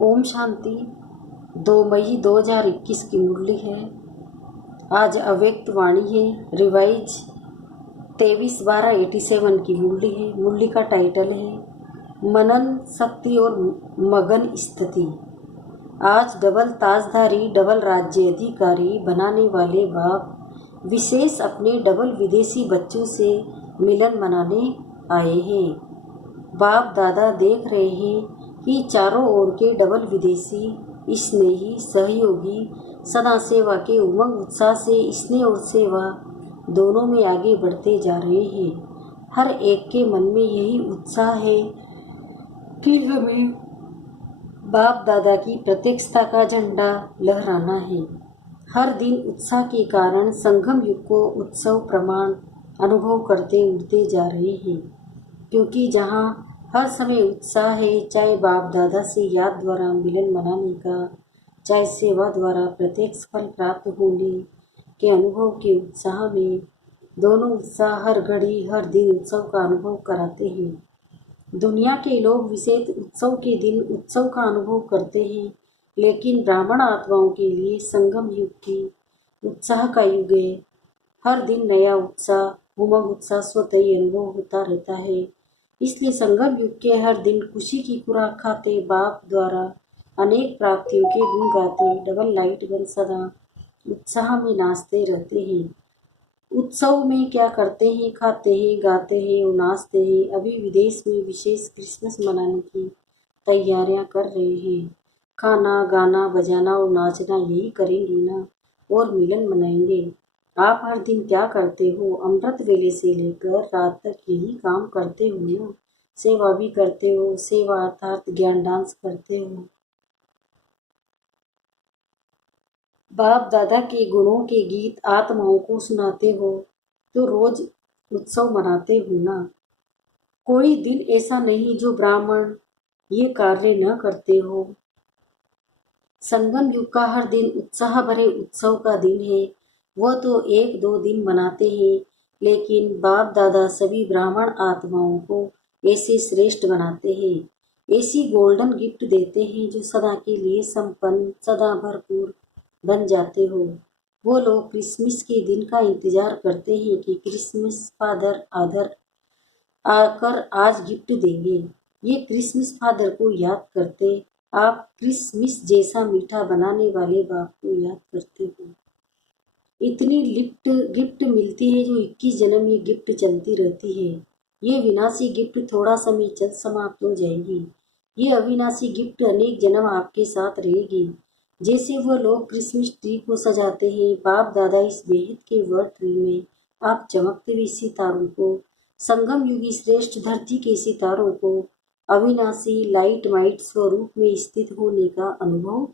ओम शांति। 2 मई 2021 की मुरली है। आज अव्यक्त वाणी है। रिवाइज 23/12/87 की मुरली है। मुरली का टाइटल है मनन शक्ति और मगन स्थिति। आज डबल ताजधारी डबल राज्य अधिकारी बनाने वाले बाप विशेष अपने डबल विदेशी बच्चों से मिलन मनाने आए हैं। बाप दादा देख रहे हैं कि चारों ओर के डबल विदेशी स्नेही सहयोगी सदा सेवा के उमंग उत्साह से स्नेह और सेवा दोनों में आगे बढ़ते जा रहे हैं। हर एक के मन में यही उत्साह है कि हमें बाप दादा की प्रत्यक्षता का झंडा लहराना है। हर दिन उत्साह के कारण संगम युग को उत्सव प्रमाण अनुभव करते उड़ते जा रहे हैं, क्योंकि जहाँ हर समय उत्साह है, चाहे बाप दादा से याद द्वारा मिलन मनाने का, चाहे सेवा द्वारा प्रत्यक्ष फल प्राप्त होने के अनुभव के उत्साह में, दोनों उत्साह हर घड़ी हर दिन उत्सव का अनुभव कराते हैं। दुनिया के लोग विशेष उत्सव के दिन उत्सव का अनुभव करते हैं, लेकिन ब्राह्मण आत्माओं के लिए संगम युग की उत्साह का युग है। हर दिन नया उत्साह उमंग उत्साह स्वतः ही अनुभव होता रहता है। इसलिए संगम युग के हर दिन खुशी की खुराक खाते बाप द्वारा अनेक प्राप्तियों के गुण गाते डबल लाइट गन सदा उत्साह में नाचते रहते हैं। उत्सव में क्या करते हैं? खाते हैं, गाते हैं और नाचते हैं। अभी विदेश में विशेष क्रिसमस मनाने की तैयारियां कर रहे हैं। खाना गाना बजाना और नाचना यही करेंगे ना, और मिलन मनाएंगे। आप हर दिन क्या करते हो? अमृत वेले से लेकर रात तक यही काम करते हो ना। सेवा भी करते हो। सेवा अर्थात ज्ञान डांस करते हो। बाप दादा के गुणों के गीत आत्माओं को सुनाते हो, तो रोज उत्सव मनाते हो ना। कोई दिन ऐसा नहीं जो ब्राह्मण ये कार्य न करते हो। संगम युग का हर दिन उत्साह भरे उत्सव का दिन है। वह तो 1-2 दिन मनाते हैं, लेकिन बाप दादा सभी ब्राह्मण आत्माओं को ऐसे श्रेष्ठ बनाते हैं, ऐसी गोल्डन गिफ्ट देते हैं जो सदा के लिए संपन्न सदा भरपूर बन जाते हो। वो लोग क्रिसमस के दिन का इंतजार करते हैं कि क्रिसमस फादर आकर आज गिफ्ट देंगे। ये क्रिसमस फादर को याद करते आप क्रिसमस जैसा मीठा बनाने वाले बाप को याद करते हो। इतनी गिफ्ट मिलती है जो 21 जन्म ये गिफ्ट चलती रहती है। ये विनाशी गिफ्ट थोड़ा समय चल समाप्त हो जाएगी। ये अविनाशी गिफ्ट अनेक जन्म आपके साथ रहेगी। जैसे वह लोग क्रिसमस ट्री को सजाते हैं, बाप दादा इस बेहद के वर्ड ट्री में आप चमकते हुए सितारों को, संगम युगी श्रेष्ठ धरती के सितारों को अविनाशी लाइट माइट स्वरूप में स्थित होने का अनुभव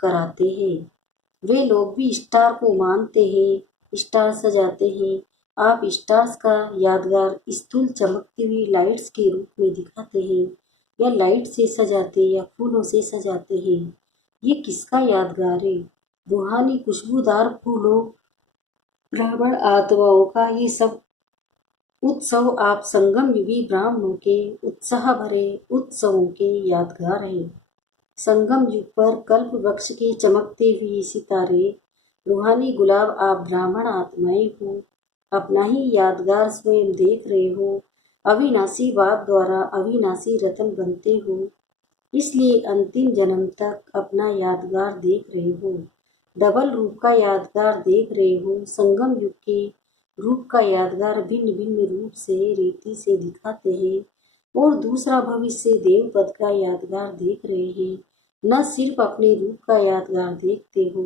कराते हैं। वे लोग भी स्टार को मानते हैं, स्टार सजाते हैं। आप स्टार्स का यादगार स्थूल चमकती हुई लाइट्स के रूप में दिखाते हैं, या लाइट से सजाते या फूलों से सजाते हैं। ये किसका यादगार है? रूहानी खुशबूदार फूलों ब्राह्मण आत्माओं का ये सब उत्सव आप संगम युगी ब्राह्मणों के उत्साह भरे उत्सवों के यादगार है। संगम युग पर कल्प वृक्ष के चमकते हुए सितारे रूहानी गुलाब आप ब्राह्मण आत्माएं हो, अपना ही यादगार स्वयं देख रहे हो। अविनाशी बाप द्वारा अविनाशी रतन बनते हो, इसलिए अंतिम जन्म तक अपना यादगार देख रहे हो। डबल रूप का यादगार देख रहे हो। संगम युग के रूप का यादगार भिन्न भिन्न रूप से रीति से दिखाते हैं, और दूसरा भविष्य देव पद का यादगार देख रहे हैं। न सिर्फ अपने रूप का यादगार देखते हो,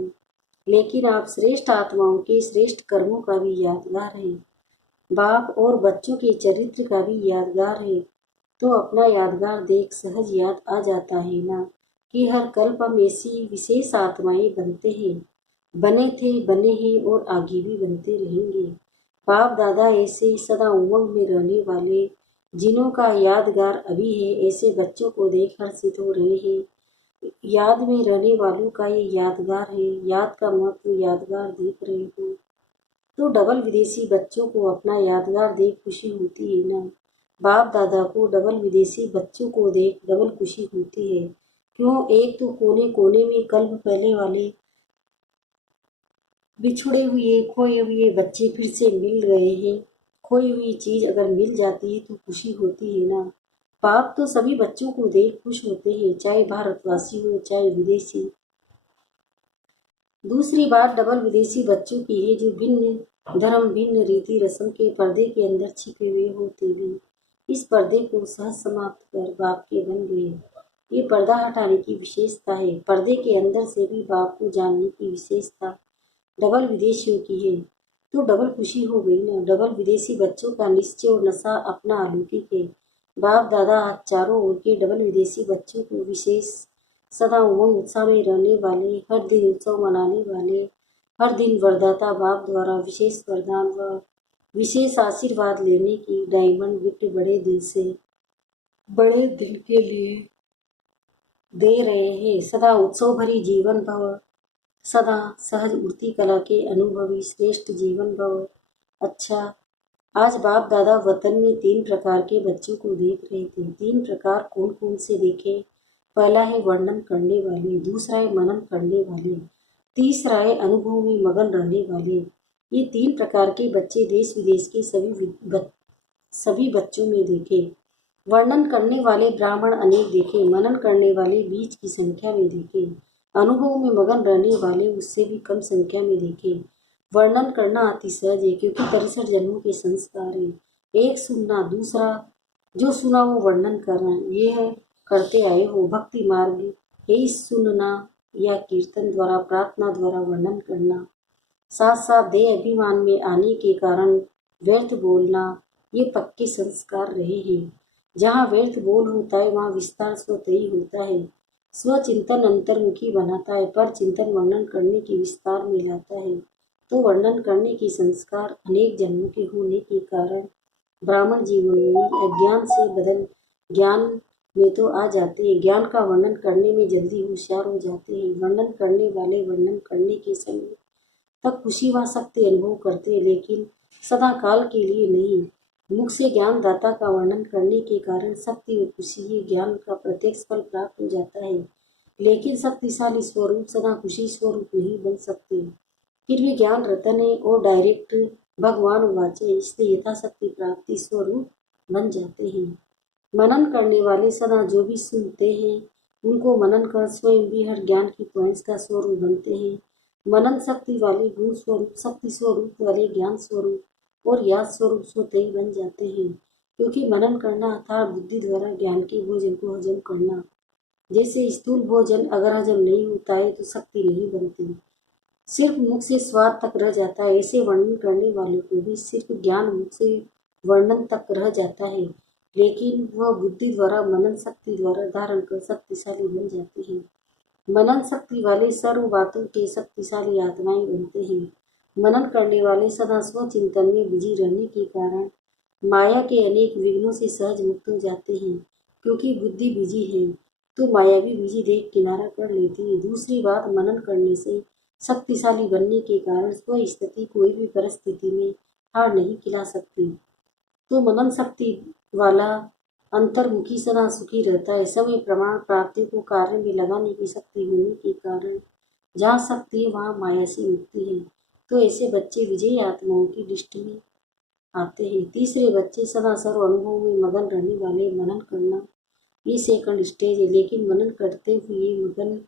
लेकिन आप श्रेष्ठ आत्माओं के श्रेष्ठ कर्मों का भी यादगार है। बाप और बच्चों के चरित्र का भी यादगार है। तो अपना यादगार देख सहज याद आ जाता है ना, कि हर कल्प हम ऐसी विशेष आत्माएं बनते हैं, बने थे, बने हैं और आगे भी बनते रहेंगे। बाप दादा ऐसे सदा उमंग में रहने वाले जिन्हों का यादगार अभी है, ऐसे बच्चों को देख हर्षित हो रहे हैं। याद में रहने वालों का ये यादगार है। याद का महत्व यादगार देख रहे हो, तो डबल विदेशी बच्चों को अपना यादगार देख खुशी होती है ना। बाप दादा को डबल विदेशी बच्चों को देख डबल खुशी होती है, क्यों एक तो कोने कोने में कल्प पहले वाले बिछुड़े हुए खोए हुए बच्चे फिर से मिल गए हैं। खोई हुई चीज अगर मिल जाती है तो खुशी होती है ना। बाप तो सभी बच्चों को देख खुश होते हैं, चाहे भारतवासी हो चाहे विदेशी। दूसरी बात डबल विदेशी बच्चों की है, जो भिन्न धर्म भिन्न रीति रस्म के पर्दे के अंदर छिपे हुए होते भी इस पर्दे को सहज समाप्त कर बाप के बन गए। ये पर्दा हटाने की विशेषता है। पर्दे के अंदर से भी बाप को जानने की विशेषता डबल विदेशियों की है। तो डबल खुशी हो गई ना। डबल विदेशी बच्चों का निश्चय और नशा अपना अलौकिक है। बाप दादा चारों ओर के डबल विदेशी बच्चों को विशेष सदा उमंग उत्साह में रहने वाले, हर दिन उत्सव मनाने वाले, हर दिन वरदाता बाप द्वारा विशेष वरदान व विशेष आशीर्वाद लेने की डायमंड गिफ्ट बड़े दिल के लिए दे रहे हैं। सदा उत्सव भरी जीवन भव, सदा सहज उड़ती कला के अनुभवी श्रेष्ठ जीवन भव। अच्छा, आज बाप दादा वतन में 3 प्रकार के बच्चों को देख रहे थे। 3 प्रकार कौन कौन से देखे? पहला है वर्णन करने वाले, दूसरा है मनन करने वाले, तीसरा है अनुभव में मगन रहने वाले। ये 3 प्रकार के बच्चे देश विदेश के सभी बच्चों में देखे। वर्णन करने वाले ब्राह्मण अनेक देखे, मनन करने वाले बीज की संख्या में देखे, अनुभव में मगन रहने वाले उससे भी कम संख्या में देखे। वर्णन करना अति सहज है, क्योंकि 63 जन्मों के संस्कार है। एक सुनना, दूसरा जो सुना वो वर्णन करना, ये है करते आए हो भक्ति मार्ग। यही सुनना या कीर्तन द्वारा प्रार्थना द्वारा वर्णन करना। साथ साथ देह अभिमान में आने के कारण व्यर्थ बोलना, ये पक्के संस्कार रहे हैं। जहाँ व्यर्थ बोल होता है वहाँ विस्तार स्वतः ही होता है। स्वचिंतन अंतर्मुखी बनाता है, पर चिंतन वर्णन करने के विस्तार में लाता है। तो वर्णन करने के संस्कार अनेक जन्मों के होने के कारण ब्राह्मण जीवन में अज्ञान से बदल ज्ञान में तो आ जाते हैं। ज्ञान का वर्णन करने में जल्दी होशियार हो जाते हैं। वर्णन करने वाले वर्णन करने के समय तक खुशी व शक्ति अनुभव करते हैं, लेकिन सदा काल के लिए नहीं। मुख से ज्ञान दाता का वर्णन करने के कारण शक्ति और खुशी ही ज्ञान का प्रत्यक्ष फल प्राप्त हो जाता है, लेकिन शक्तिशाली स्वरूप सदा खुशी स्वरूप नहीं बन सकते। फिर भी ज्ञान रतन है और डायरेक्ट भगवान वाचे, इसलिए यथाशक्ति प्राप्ति स्वरूप बन जाते हैं। मनन करने वाले सदा जो भी सुनते हैं उनको मनन कर स्वयं भी हर ज्ञान की पॉइंट्स का स्वरूप बनते हैं। मनन शक्ति वाले गुण स्वरूप, शक्ति स्वरूप वाले ज्ञान स्वरूप और याद स्वरूप स्वतः ही बन जाते हैं, क्योंकि मनन करना अर्थात बुद्धि द्वारा ज्ञान के भोजन को हजम करना। जैसे स्थूल भोजन अगर हजम नहीं होता है तो शक्ति नहीं बनती, सिर्फ मुख से स्वाद तक रह जाता है। ऐसे वर्णन करने वालों को भी सिर्फ ज्ञान मुख से वर्णन तक रह जाता है, लेकिन वह बुद्धि द्वारा मनन शक्ति द्वारा धारण कर शक्तिशाली बन जाते हैं। मनन शक्ति वाले सर्व बातों के शक्तिशाली आत्माएं बनते हैं। मनन करने वाले सदा स्वचिंतन में बिजी रहने के कारण माया के अनेक विघ्नों से सहज मुक्त हो जाते हैं, क्योंकि बुद्धि बिजी है तो माया भी बिजी देख किनारा कर लेती है। दूसरी बात, मनन करने से शक्तिशाली बनने के कारण स्व स्थिति कोई भी परिस्थिति में हार नहीं खिला सकती। तो मनन शक्ति वाला अंतर्मुखी सदा सुखी रहता है। समय प्रमाण प्राप्ति को कार्य में लगाने की शक्ति होने के कारण जहाँ शक्ति है वहाँ माया से मुक्ति है। तो ऐसे बच्चे विजयी आत्माओं की दृष्टि में आते हैं। तीसरे बच्चे सदा सर्व अनुभव में मगन रहने वाले। मनन करना ये सेकंड स्टेज है, लेकिन मनन करते हुए मगन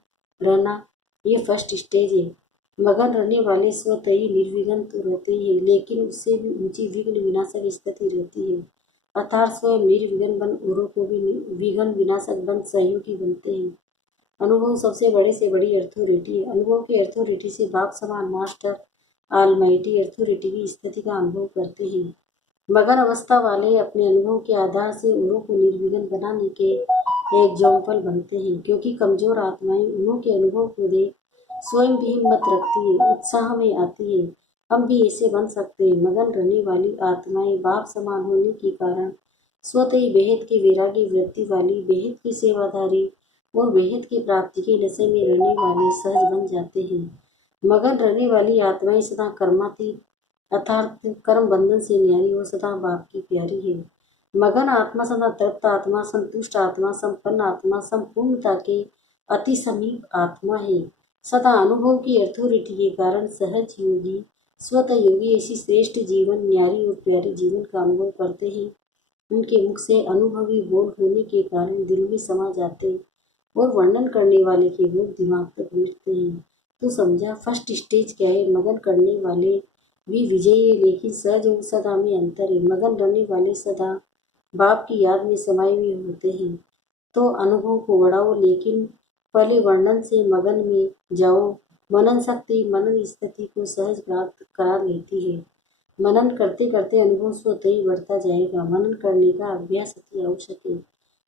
रहना ये फर्स्ट स्टेज है। मगन रहने वाले स्वतः ही निर्विघ्न तो रहते ही है, लेकिन उससे भी ऊंची विघ्न विनाशक स्थिति रहती है, अर्थात स्वयं निर्विघ्न बन औरों को भी विघ्न विनाशक बन सहयोगी बनते हैं। अनुभव सबसे बड़े से बड़ी अर्थोरिटी है। अनुभव की अर्थोरिटी से बाप समान मास्टर ऑलमाइटी अर्थोरिटी की स्थिति का अनुभव करते हैं। मगन अवस्था वाले अपने अनुभव के आधार से औरों को निर्विघ्न बनाने के एग्जाम्पल बनते हैं, क्योंकि कमजोर आत्माएं उन्हों के अनुभव को देख स्वयं भी हिम्मत रखती है, उत्साह में आती है। हम भी ऐसे बन सकते हैं। मगन रहने वाली आत्माएं बाप समान होने के कारण स्वतः ही बेहद के वैरागी वृत्ति वाली, बेहद की सेवाधारी और बेहद की प्राप्ति के नशे में रहने वाले सहज बन जाते हैं। मगन रहने वाली आत्माएं सदा कर्मातीत अर्थात कर्म बंधन से न्यारी और सदा बाप की प्यारी है। मगन आत्मा सदा तृप्त आत्मा, संतुष्ट आत्मा, संपन्न आत्मा, संपूर्णता के अति समीप आत्मा है। सदा अनुभव की अथॉरिटी के कारण सहज योगी, स्वतः योगी ऐसी श्रेष्ठ जीवन, न्यारी और प्यारे जीवन का अनुभव करते हैं। उनके मुख से अनुभवी बोल होने के कारण दिल में समा जाते और वर्णन करने वाले के बोल दिमाग तक बैठते हैं। तो समझा फर्स्ट स्टेज क्या है? मगन करने वाले भी विजयी है, लेकिन सहज और सदा में अंतर है। मगन रहने वाले सदा बाप की याद में समाये हुए होते हैं। तो अनुभव को बढ़ाओ, लेकिन पहले वर्णन से मगन में जाओ। मनन शक्ति मनन स्थिति को सहज प्राप्त करा लेती है। मनन करते करते अनुभव स्वतः ही बढ़ता जाएगा। मनन करने का अभ्यास अति आवश्यक है,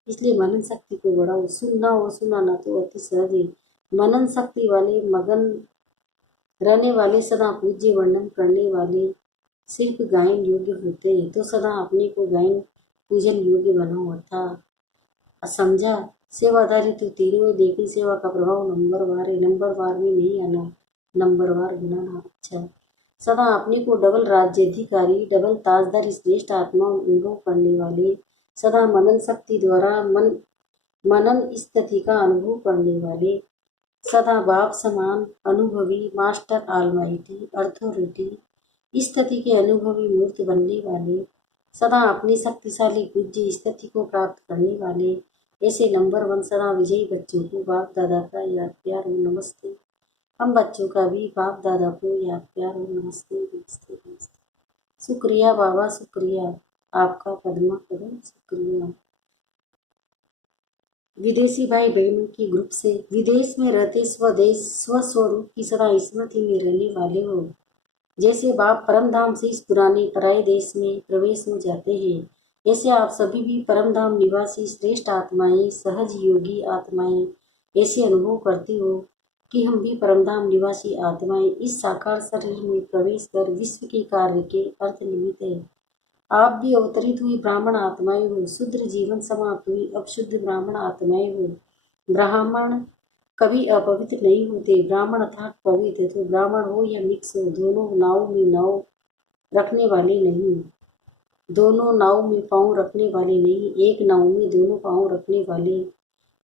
इसलिए मनन शक्ति को बढ़ाओ। सुनना और सुनाना तो अति सहज है। मनन शक्ति वाले मगन रहने वाले सदा पूज्य, वर्णन करने वाले सिर्फ गायन योग्य होते हैं। तो सदा अपने को गायन पूजन योग्य बनाओ। अर्थात समझा सेवाधारी तो तीनों है, लेकिन सेवा का प्रभाव नंबरवार है। नंबरवार में नहीं आना, नंबरवार बनाना। अच्छा, सदा अपने को डबल राज्याधिकारी, डबल ताजदार, श्रेष्ठ आत्मा अनुभव करने वाले, सदा मनन शक्ति द्वारा मनन स्थिति का अनुभव करने वाले, सदा बाप समान अनुभवी, मास्टर ऑलमाइटी अथॉरिटी स्थिति के अनुभवी मूर्त बनने वाले, सदा अपने शक्तिशाली पूज्य स्थिति को प्राप्त करने वाले, ऐसे नंबर 1 सदा विजयी बच्चों को बाप दादा का याद प्यार और नमस्ते। हम बच्चों का भी बाप दादा को याद प्यार और नमस्ते नमस्ते नमस्ते। शुक्रिया बाबा, शुक्रिया आपका पद्मा पदम, शुक्रिया। विदेशी भाई बहनों की ग्रुप से विदेश में रहते स्वदेश स्वस्वरूप की सदा स्मृति में रहने वाले हो। जैसे बाप परम धाम से इस पुराने पराये देश में प्रवेश हो जाते हैं, ऐसे आप सभी भी परम धाम निवासी श्रेष्ठ आत्माएं, सहज योगी आत्माएं ऐसे अनुभव करती हो कि हम भी परम धाम निवासी आत्माएं इस साकार शरीर में प्रवेश कर विश्व के कार्य के अर्थ निमित्त है। आप भी अवतरित हुई ब्राह्मण आत्माएं हो। शूद्र जीवन समाप्त हुई अब शुद्ध ब्राह्मण आत्माएं हो। ब्राह्मण कभी अपवित्र नहीं होते। ब्राह्मण अर्थात पवित्र। तो ब्राह्मण हो या मिक्स हो, दोनों नाव में नाव रखने वाले नहीं, दोनों नाव में पांव रखने वाले नहीं, एक नाव में दोनों पांव रखने वाले।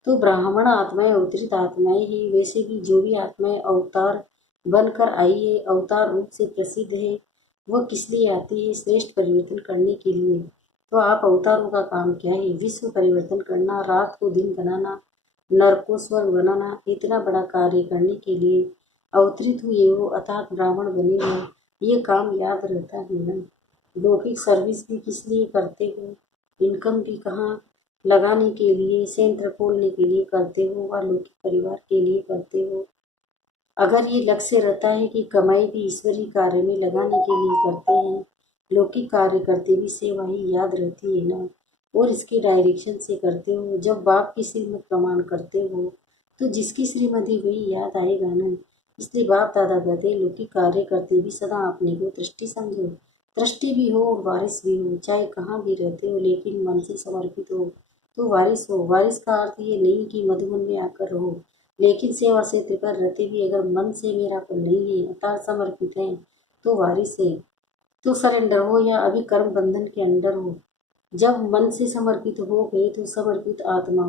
तो ब्राह्मण आत्माएं अवतरित आत्माएं ही। वैसे भी जो भी आत्माएं अवतार बनकर आई है, अवतार रूप से प्रसिद्ध है, वह किस लिए आती है? श्रेष्ठ परिवर्तन करने के लिए। तो आप अवतारों का काम क्या है? विश्व परिवर्तन करना, रात को दिन बनाना, नर को स्वर्ग बनाना। इतना बड़ा कार्य करने के लिए अवतरित हुए हो, अर्थात ब्राह्मण बने हो। ये काम याद रहता है ना। लौकिक सर्विस भी किस लिए करते हो? इनकम भी कहाँ लगाने के लिए, सेंटर खोलने के लिए करते हो, व लौकिक परिवार के लिए करते हो। अगर ये लक्ष्य रहता है कि कमाई भी ईश्वरीय कार्य में लगाने के लिए करते हैं, लौकिक कार्य करते भी सेवा ही याद रहती है ना, और इसके डायरेक्शन से करते हो। जब बाप की श्रीमत प्रमाण करते हो तो जिसकी श्रीमत है वही याद आएगा ना। इसलिए बाप दादा कहते हैं लौकिक कार्य करते भी सदा अपने को दृष्टि समझो। दृष्टि भी हो और वारिस भी हो, चाहे कहाँ भी रहते हो, लेकिन मन से समर्पित हो तो वारिस हो। वारिस का अर्थ ये नहीं कि मधुबन में आकर रहो, लेकिन सेवा क्षेत्र पर रहते भी अगर मन से मेरापन नहीं है, अर्थात समर्पित है, तो वारिस है। तो सरेंडर हो या अभी कर्म बंधन के अंदर हो, जब मन से समर्पित हो गए तो समर्पित आत्मा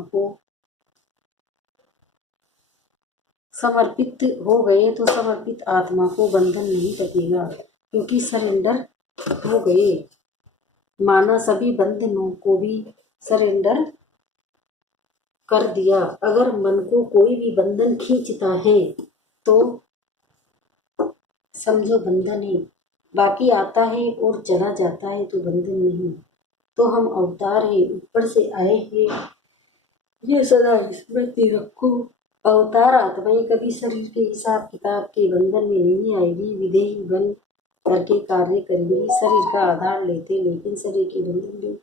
को बंधन नहीं लगेगा, क्योंकि सरेंडर हो गए। माना सभी बंधनों को भी सरेंडर कर दिया। अगर मन को कोई भी बंधन खींचता है तो समझो बंधन है, बाकी आता है और चला जाता है तो बंधन नहीं। तो हम अवतार है, ऊपर से आए हैं, ये सदा स्मृति रखो। अवतार आत्माएं कभी शरीर के हिसाब किताब के बंधन में नहीं आएगी। विधेयी बन करके कार्य करेंगी, शरीर का आधार लेते, लेकिन शरीर के बंधन में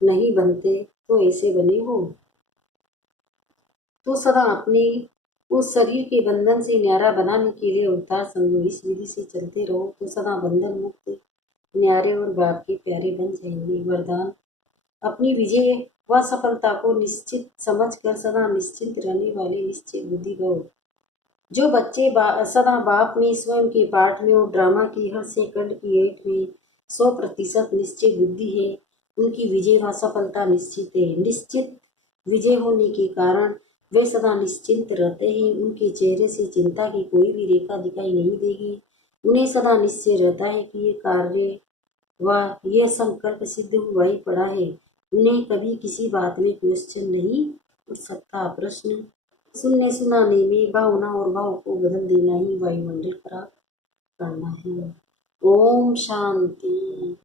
नहीं बनते। तो ऐसे बने हो तो सदा अपने उस शरीर के बंधन से न्यारा बनाने के लिए अवतार समझो। इस विधि से चलते रहो तो सदा बंधन मुक्त, न्यारे और बाप के प्यारे बन जाएंगे। वरदान, अपनी विजय व सफलता को निश्चित समझकर सदा निश्चिंत रहने वाले निश्चित बुद्धि भव। जो बच्चे सदा बाप में, स्वयं के पाठ में और ड्रामा की हर सेकंड की एट में 100% निश्चित बुद्धि है, उनकी विजय व सफलता निश्चित है। निश्चित विजय होने के कारण वे सदा निश्चिंत रहते हैं, उनके चेहरे से चिंता की कोई भी रेखा दिखाई नहीं देगी। उन्हें सदा निश्चय रहता है कि ये कार्य व यह संकल्प सिद्ध हुआ ही पड़ा है। उन्हें कभी किसी बात में क्वेश्चन नहीं उठ सकता। प्रश्न सुनने सुनाने में भावना और भाव को बदल देना ही वायुमंडल खराब करना है। ओम शांति।